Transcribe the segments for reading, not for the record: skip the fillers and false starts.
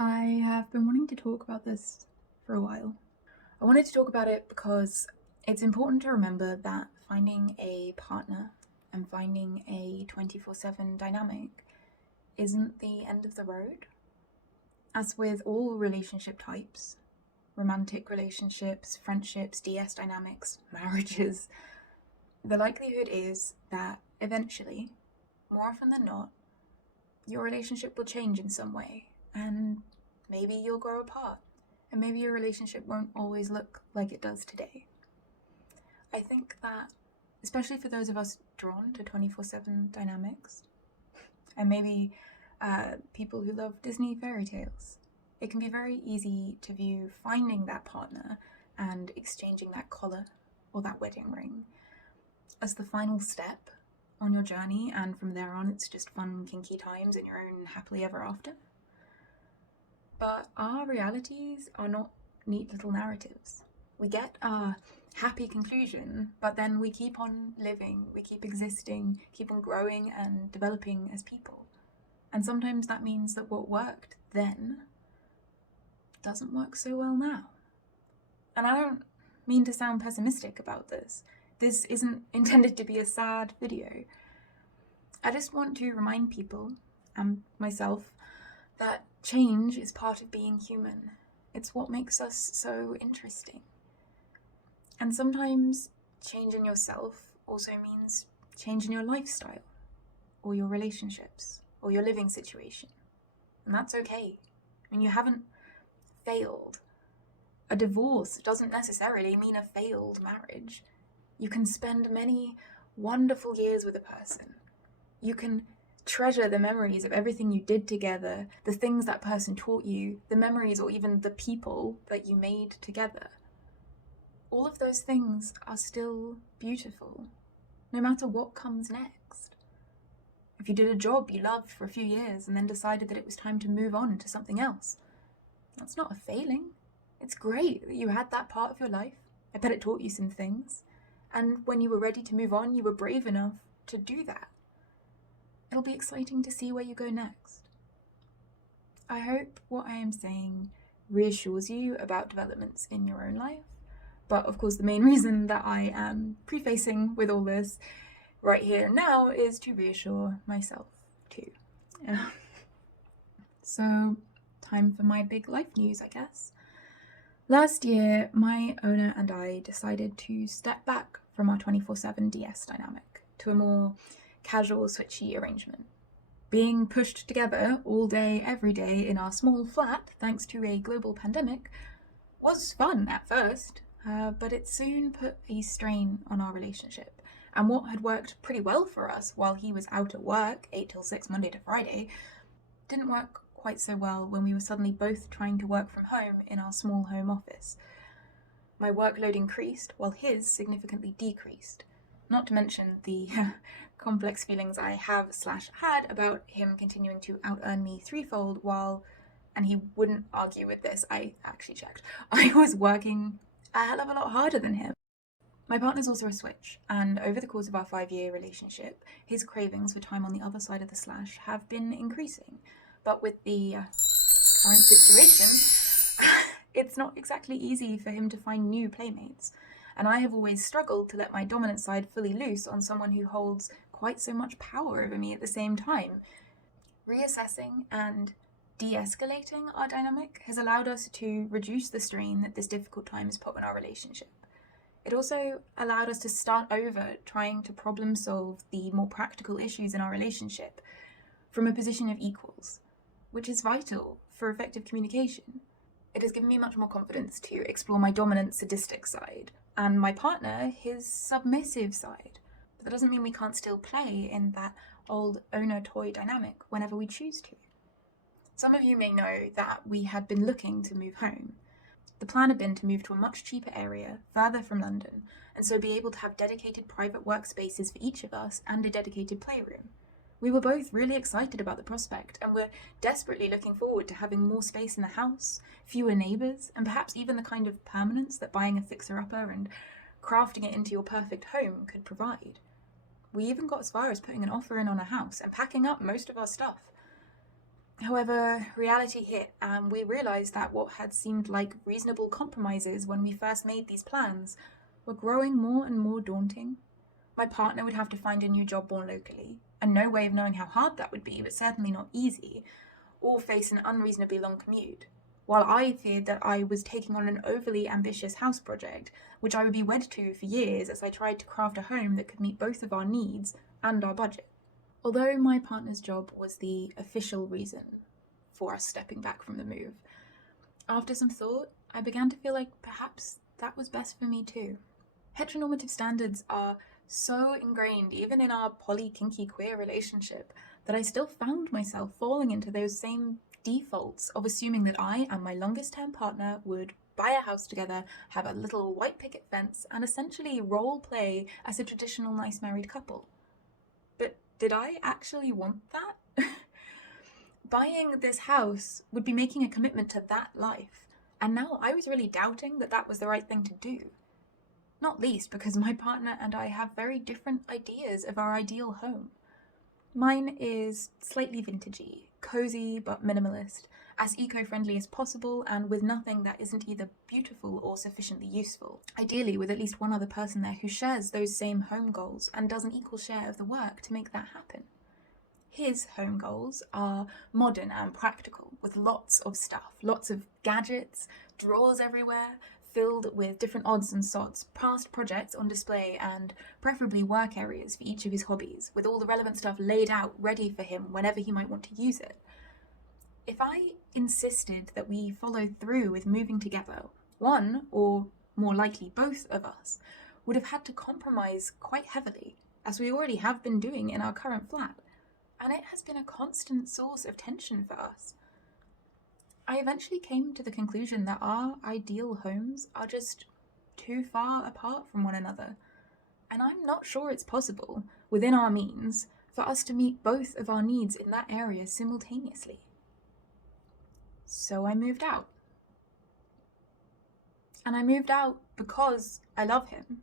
I have been wanting to talk about this for a while. I wanted to talk about it because it's important to remember that finding a partner and finding a 24/7 dynamic isn't the end of the road. As with all relationship types, romantic relationships, friendships, DS dynamics, marriages, the likelihood is that eventually, more often than not, your relationship will change in some way, and maybe you'll grow apart, and maybe your relationship won't always look like it does today. I think that, especially for those of us drawn to 24/7 dynamics, and maybe people who love Disney fairy tales, it can be very easy to view finding that partner and exchanging that collar or that wedding ring as the final step on your journey, and from there on it's just fun, kinky times in your own happily ever after. But our realities are not neat little narratives. We get our happy conclusion, but then we keep on living, we keep existing, keep on growing and developing as people. And sometimes that means that what worked then doesn't work so well now. And I don't mean to sound pessimistic about this. This isn't intended to be a sad video. I just want to remind people, and myself, that change is part of being human. It's what makes us so interesting. And sometimes change in yourself also means change in your lifestyle, or your relationships, or your living situation. And that's okay. I mean, you haven't failed. A divorce doesn't necessarily mean a failed marriage. You can spend many wonderful years with a person. You can treasure the memories of everything you did together, the things that person taught you, the memories or even the people that you made together. All of those things are still beautiful, no matter what comes next. If you did a job you loved for a few years and then decided that it was time to move on to something else, that's not a failing. It's great that you had that part of your life. I bet it taught you some things. And when you were ready to move on, you were brave enough to do that. It'll be exciting to see where you go next. I hope what I am saying reassures you about developments in your own life. But of course, the main reason that I am prefacing with all this right here and now is to reassure myself too. So, time for my big life news, I guess. Last year, my owner and I decided to step back from our 24/7 DS dynamic to a more casual, switchy arrangement. Being pushed together all day, every day in our small flat, thanks to a global pandemic, was fun at first, but it soon put a strain on our relationship. And what had worked pretty well for us while he was out at work, 8 till 6 Monday to Friday, didn't work quite so well when we were suddenly both trying to work from home in our small home office. My workload increased while his significantly decreased. Not to mention the complex feelings I have/had about him continuing to out-earn me threefold while, and he wouldn't argue with this, I actually checked, I was working a hell of a lot harder than him. My partner's also a switch, and over the course of our 5-year relationship, his cravings for time on the other side of the slash have been increasing. But with the current situation, it's not exactly easy for him to find new playmates. And I have always struggled to let my dominant side fully loose on someone who holds quite so much power over me at the same time. Reassessing and de-escalating our dynamic has allowed us to reduce the strain that this difficult time has put on our relationship. It also allowed us to start over trying to problem solve the more practical issues in our relationship from a position of equals, which is vital for effective communication. It has given me much more confidence to explore my dominant sadistic side, and my partner his submissive side. But that doesn't mean we can't still play in that old owner-toy dynamic whenever we choose to. Some of you may know that we had been looking to move home. The plan had been to move to a much cheaper area, further from London, and so be able to have dedicated private workspaces for each of us and a dedicated playroom. We were both really excited about the prospect, and were desperately looking forward to having more space in the house, fewer neighbours, and perhaps even the kind of permanence that buying a fixer-upper and crafting it into your perfect home could provide. We even got as far as putting an offer in on a house and packing up most of our stuff. However, reality hit, and we realised that what had seemed like reasonable compromises when we first made these plans were growing more and more daunting. My partner would have to find a new job more locally, and no way of knowing how hard that would be, but certainly not easy, or face an unreasonably long commute. While I feared that I was taking on an overly ambitious house project, which I would be wed to for years as I tried to craft a home that could meet both of our needs and our budget. Although my partner's job was the official reason for us stepping back from the move, after some thought, I began to feel like perhaps that was best for me too. Heteronormative standards are so ingrained even in our poly kinky queer relationship that I still found myself falling into those same defaults of assuming that I and my longest term partner would buy a house together, have a little white picket fence, and essentially role play as a traditional nice married couple. But did I actually want that? Buying this house would be making a commitment to that life, and now I was really doubting that that was the right thing to do. Not least because my partner and I have very different ideas of our ideal home. Mine is slightly vintagey, cozy but minimalist, as eco-friendly as possible, and with nothing that isn't either beautiful or sufficiently useful. Ideally with at least one other person there who shares those same home goals and does an equal share of the work to make that happen. His home goals are modern and practical, with lots of stuff, lots of gadgets, drawers everywhere, filled with different odds and sods, past projects on display, and preferably work areas for each of his hobbies, with all the relevant stuff laid out ready for him whenever he might want to use it. If I insisted that we follow through with moving together, one, or more likely both of us, would have had to compromise quite heavily, as we already have been doing in our current flat, and it has been a constant source of tension for us. I eventually came to the conclusion that our ideal homes are just too far apart from one another, and I'm not sure it's possible, within our means, for us to meet both of our needs in that area simultaneously. So I moved out. And I moved out because I love him.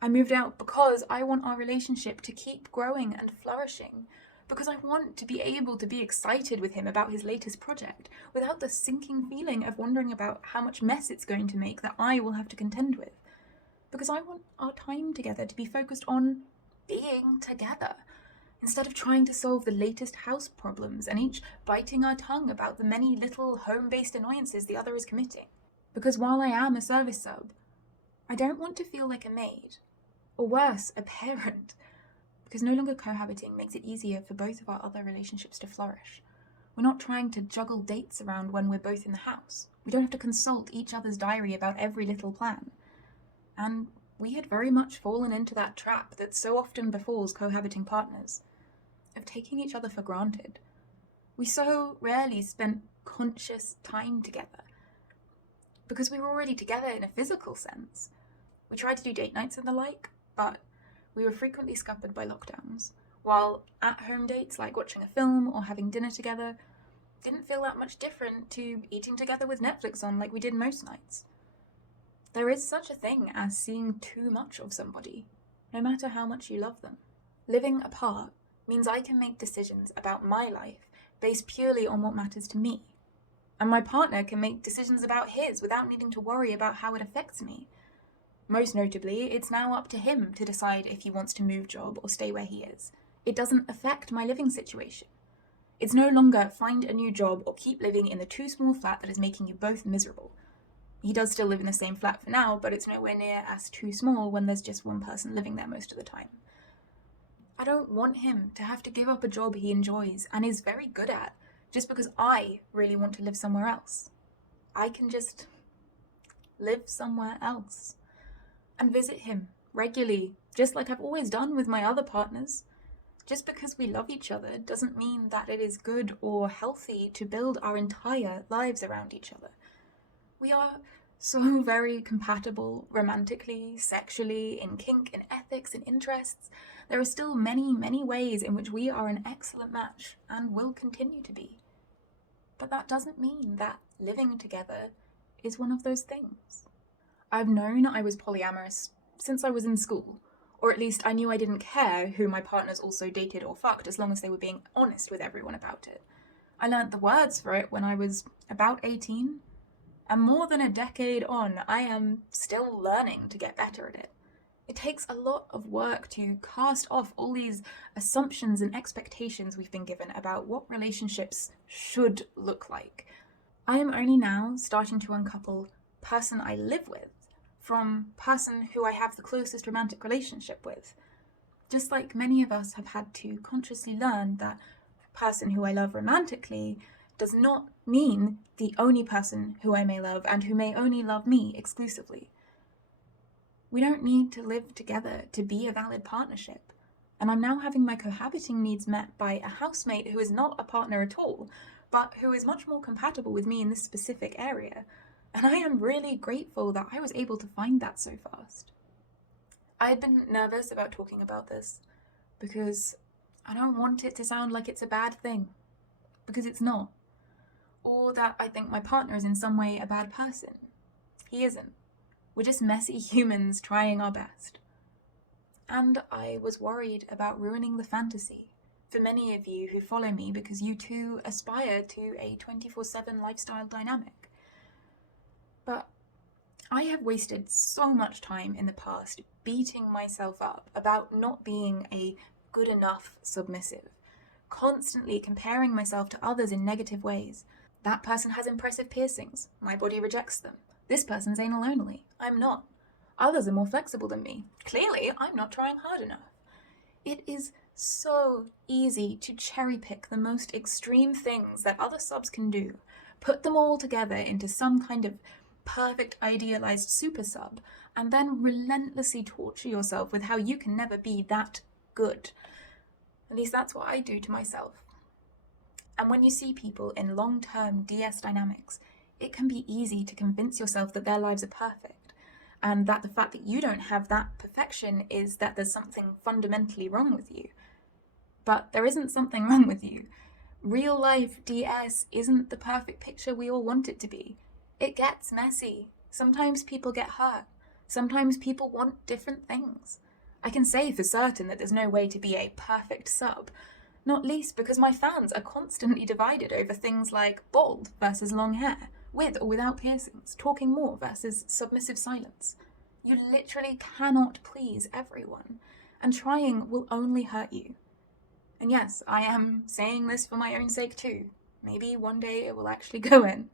I moved out because I want our relationship to keep growing and flourishing, because I want to be able to be excited with him about his latest project without the sinking feeling of wondering about how much mess it's going to make that I will have to contend with. Because I want our time together to be focused on being together, instead of trying to solve the latest house problems and each biting our tongue about the many little home-based annoyances the other is committing. Because while I am a service sub, I don't want to feel like a maid, or worse, a parent, because no longer cohabiting makes it easier for both of our other relationships to flourish. We're not trying to juggle dates around when we're both in the house. We don't have to consult each other's diary about every little plan. And we had very much fallen into that trap that so often befalls cohabiting partners, of taking each other for granted. We so rarely spent conscious time together, because we were already together in a physical sense. We tried to do date nights and the like, but we were frequently scuppered by lockdowns, while at-home dates like watching a film or having dinner together didn't feel that much different to eating together with Netflix on like we did most nights. There is such a thing as seeing too much of somebody, no matter how much you love them. Living apart means I can make decisions about my life based purely on what matters to me, and my partner can make decisions about his without needing to worry about how it affects me. Most notably, it's now up to him to decide if he wants to move job or stay where he is. It doesn't affect my living situation. It's no longer find a new job or keep living in the too small flat that is making you both miserable. He does still live in the same flat for now, but it's nowhere near as too small when there's just one person living there most of the time. I don't want him to have to give up a job he enjoys and is very good at just because I really want to live somewhere else. I can just live somewhere else and visit him regularly, just like I've always done with my other partners. Just because we love each other doesn't mean that it is good or healthy to build our entire lives around each other. We are so very compatible romantically, sexually, in kink, in ethics, in interests. There are still many, many ways in which we are an excellent match and will continue to be. But that doesn't mean that living together is one of those things. I've known I was polyamorous since I was in school, or at least I knew I didn't care who my partners also dated or fucked as long as they were being honest with everyone about it. I learnt the words for it when I was about 18, and more than a decade on, I am still learning to get better at it. It takes a lot of work to cast off all these assumptions and expectations we've been given about what relationships should look like. I am only now starting to uncouple person I live with from person who I have the closest romantic relationship with. Just like many of us have had to consciously learn that person who I love romantically does not mean the only person who I may love and who may only love me exclusively. We don't need to live together to be a valid partnership. And I'm now having my cohabiting needs met by a housemate who is not a partner at all, but who is much more compatible with me in this specific area. And I am really grateful that I was able to find that so fast. I had been nervous about talking about this because I don't want it to sound like it's a bad thing, because it's not. Or that I think my partner is in some way a bad person. He isn't. We're just messy humans trying our best. And I was worried about ruining the fantasy for many of you who follow me because you too aspire to a 24/7 lifestyle dynamic. But I have wasted so much time in the past beating myself up about not being a good enough submissive, constantly comparing myself to others in negative ways. That person has impressive piercings. My body rejects them. This person's anal only. I'm not. Others are more flexible than me. Clearly, I'm not trying hard enough. It is so easy to cherry pick the most extreme things that other subs can do, put them all together into some kind of perfect idealized super sub, and then relentlessly torture yourself with how you can never be that good. At least that's what I do to myself. And when you see people in long-term DS dynamics, it can be easy to convince yourself that their lives are perfect, and that the fact that you don't have that perfection is that there's something fundamentally wrong with you. But there isn't something wrong with you. Real life DS isn't the perfect picture we all want it to be. It gets messy. Sometimes people get hurt. Sometimes people want different things. I can say for certain that there's no way to be a perfect sub, not least because my fans are constantly divided over things like bald versus long hair, with or without piercings, talking more versus submissive silence. You literally cannot please everyone, and trying will only hurt you. And yes, I am saying this for my own sake too. Maybe one day it will actually go in.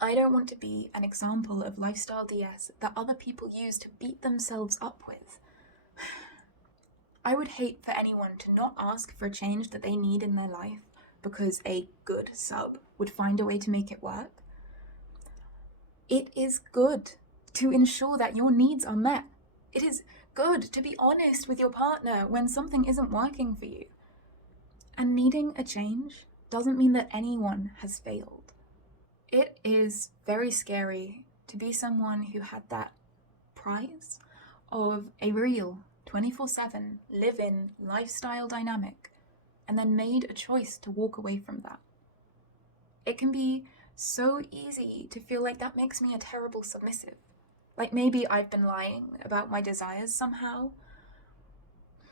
I don't want to be an example of lifestyle DS that other people use to beat themselves up with. I would hate for anyone to not ask for a change that they need in their life because a good sub would find a way to make it work. It is good to ensure that your needs are met. It is good to be honest with your partner when something isn't working for you. And needing a change doesn't mean that anyone has failed. It is very scary to be someone who had that prize of a real 24/7 live-in lifestyle dynamic and then made a choice to walk away from that. It can be so easy to feel like that makes me a terrible submissive. Like maybe I've been lying about my desires somehow.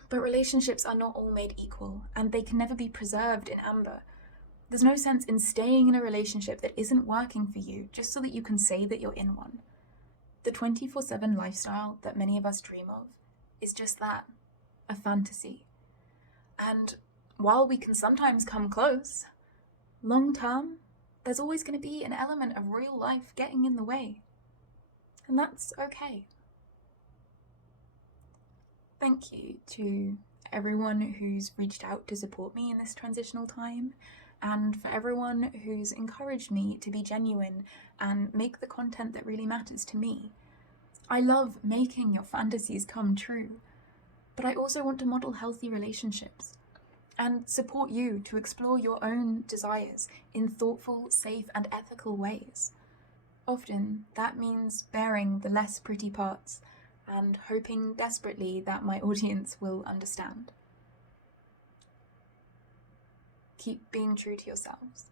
But relationships are not all made equal, and they can never be preserved in amber. There's no sense in staying in a relationship that isn't working for you just so that you can say that you're in one. The 24/7 lifestyle that many of us dream of is just that, a fantasy. And while we can sometimes come close, long term, there's always going to be an element of real life getting in the way. And that's okay. Thank you to everyone who's reached out to support me in this transitional time, and for everyone who's encouraged me to be genuine and make the content that really matters to me. I love making your fantasies come true, but I also want to model healthy relationships and support you to explore your own desires in thoughtful, safe, and ethical ways. Often, that means bearing the less pretty parts and hoping desperately that my audience will understand. Keep being true to yourselves.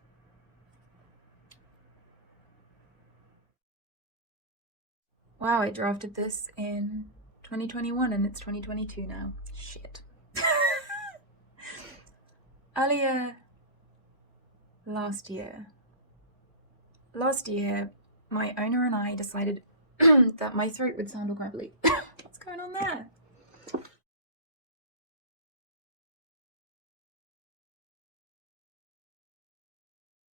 Wow, I drafted this in 2021 and it's 2022 now. Shit. Earlier last year. Last year, my owner and I decided that my throat would sound all gravelly. What's going on there?